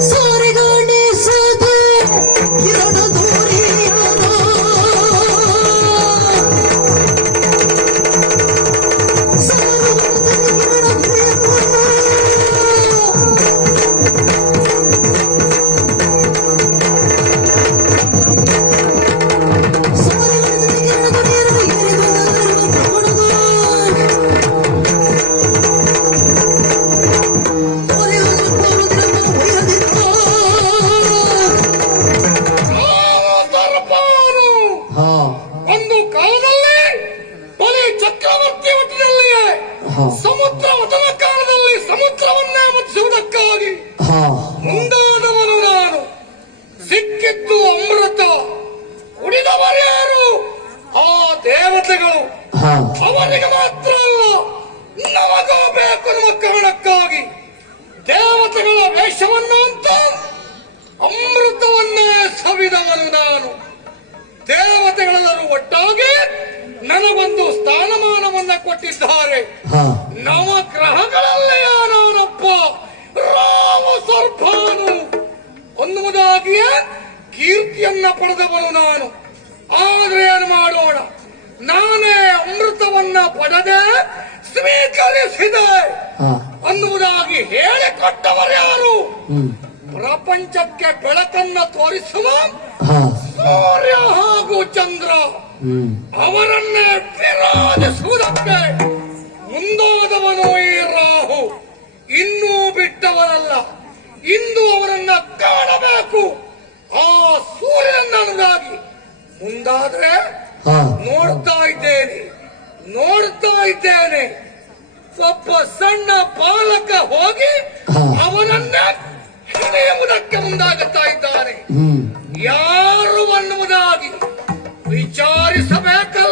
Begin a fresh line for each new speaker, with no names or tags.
So ಚಕ್ರವರ್ತಿ ಒಟ್ಟಿನಲ್ಲಿಯೇ ಸಮುದ್ರ ವತನ ಕಾಲದಲ್ಲಿ ಸಮುದ್ರವನ್ನೇ ಮುಚ್ಚಿಸುವುದಕ್ಕಾಗಿ ಮುಂದಾದವನು ನಾನು. ಸಿಕ್ಕಿದ್ದು ಅಮೃತ. ಉಳಿದವರ್ಯಾರು ಆ ದೇವತೆಗಳು. ಅವರಿಗೆ ಮಾತ್ರ ಅಲ್ಲ ನಮಗೂ ಬೇಕು ನಮ್ಮ ಕಾರಣಕ್ಕಾಗಿ ದೇವತೆಗಳ ವೇಷವನ್ನು ಅಂತ ಅಮೃತವನ್ನೇ ಸವಿದವನು ನಾನು. ದೇವತೆಗಳೆಲ್ಲರೂ ಒಟ್ಟಾಗಿ ನನಗೊಂದು ಸ್ಥಾನಮಾನವನ್ನ ಕೊಟ್ಟಿದ್ದಾರೆ. ನವ ಗ್ರಹಗಳಲ್ಲೇ ನಾನೊಬ್ಬ ರಾಮ ಸರ್ಪಾನು ಅನ್ನುವುದಾಗಿಯೇ ಕೀರ್ತಿಯನ್ನ ಪಡೆದವನು ನಾನು. ಆದ್ರೆ ಏನು ಮಾಡೋಣ? ನಾನೇ ಅಮೃತವನ್ನ ಪಡೆದೆ ಸ್ವೀಕರಿಸಿದೆ. ಅನ್ನುವುದಾಗಿ ಹೇಳಿಕೊಟ್ಟವರ್ಯಾರು ಪ್ರಪಂಚಕ್ಕೆ ಬೆಳಕನ್ನ ತೋರಿಸುವ ಸೂರ್ಯ ಹಾಗೂ ಚಂದ್ರ. ಅವರನ್ನೇ ವಿರೋಧಿಸುವುದಕ್ಕೆ ಮುಂದಾದವನು ಈ ರಾಹು. ಇನ್ನೂ ಬಿಟ್ಟವನಲ್ಲ. ಇಂದು ಅವರನ್ನ ಕಾಣಬೇಕು. ಆ ಸೂರ್ಯನನ್ನಾಗಿ. ಮುಂದಾದ್ರೆ ನೋಡ್ತಾ ಇದ್ದೇನೆ. ನೋಡ್ತಾ ಇದ್ದೇನೆ. ಒಬ್ಬ ಸಣ್ಣ ಬಾಲಕ ಹೋಗಿ ಅವನನ್ನ ಹಿಡಿಯುವುದಕ್ಕೆ ಮುಂದಾಗುತ್ತಾ ಇದ್ದಾನೆ. ಯಾರು ವಿಚಾರಿಸಬೇಕಲ್ಲ